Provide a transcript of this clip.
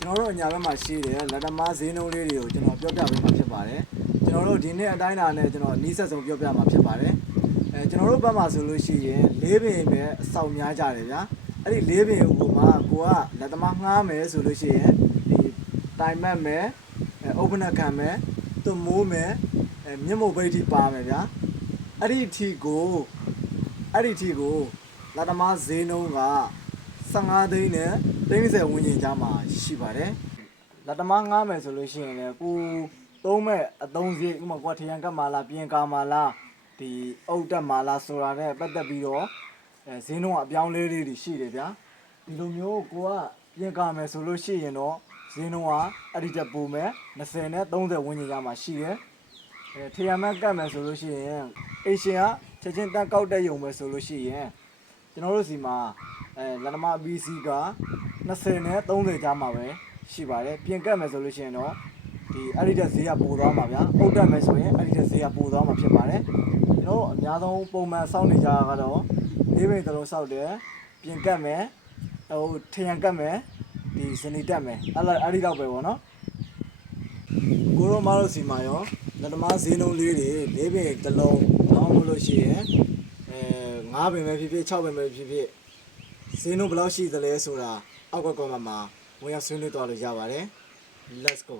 ကျွန်တော်တို့ညာဘက်မှာရှိတယ်လက်သမားဈေးနှုန်းလေးတွေကိုကျွန်တော်ပြောပြပေးမှာဖြစ်ပါတယ်ကျွန်တော်တို့ဒီနေ့အတိုင်းအတာနဲ့ကျွန်တော်အနည်းဆက်ဆုံးပြောပြမှာဖြစ်ပါတယ်ကျွန်တော်တို့ဘက်မှာဆိုလို့ရှိရင်၄ပင်ပဲအဆောင်များကြတယ်ဗျာအဲ့ဒီ၄ပင်ဟိုမှာကိုကလက်သမားငှားမယ်ဆိုလို့ရှိရင်ဒီတိုင်မက်မယ်ဥပနခံမယ်သွမိုးမယ်မြင့်မို့ပိတ်ထိပါမယ်ဗျာအဲ့ဒီထီကိုလက်သမားဈေးနှုန်းက15သိန်းနဲ့30ဝန်းကျင်ကြားမှာရှိပါတယ်လက်သမားငှားမယ်ဆိုလို့ရှိရင်လည်းကိုသုံးမဲ့အသုံးစရိတ်ဥပမာကွာထရန်ကတ်မာလားပြင်ကာမာလားဒီအုတ်တက်မာလားဆိုတာနဲ့ပတ်သက်ပြီးတော့ဈေးနှုန်းကအပြောင်းလဲလေးတွေရှိတယ်ဗျာဒီလိုမျိုးကိုကပြင်ကာမယ်ဆိုလို့ရှိရင်တော့ဈေးနှုန်းကအဲ့ဒီချက်ပိုမယ်20နဲ့30ဝန်းကျင်ကြားမှာရှိတယ်ထရန်မက်ကတ်မယ်ဆိုလို့ရှိရင်အေရှင်ကချက်ချင်းတက်ကောက်တက်ယုံမယ်ဆိုလို့ရှိရင်ကျွန်တော်တို့စီမှာလက်သမား BC က20နဲ့30ကြားမှာပဲရှိပါတယ်ပြင်ကတ်မယ်ဆိုလို့ရှိရင်တော့ဒီအဲ့ဒီတက်ဈေးကပိုသွားမှာဗျာအုတ်တက်မယ်ဆိုရင်အဲ့ဒီတက်ဈေးကပိုသွားမှာဖြစ်ပါတယ်ကျွန်တော်အများဆုံးပုံမှန်စောင့်နေကြတာကတော့၄ပင်တလုံးစောက်တယ်ပြင်ကတ်မယ်ဟိုထရန်ကတ်မယ်ဒီစနေတက်မယ်အဲ့ဒီတော့ပဲပေါ့နော်ကိုရောမတို့စီမှာရောလက်သမားဈေးနှုန်းလေးတွေ၄ပင်တလုံးတောင်းလို့ရှိရင်9ပင်ပဲဖြစ်ဖြစ်6ပင်ပဲဖြစ်ဖြစ်ဈေးနှုန်းဘယ်လောက်ရှိသလဲဆိုတာအောက်ကကွန်မန့်မှာဝင်ရောက်ဆွေးနွေးသွားလို့ရပါတယ် let's go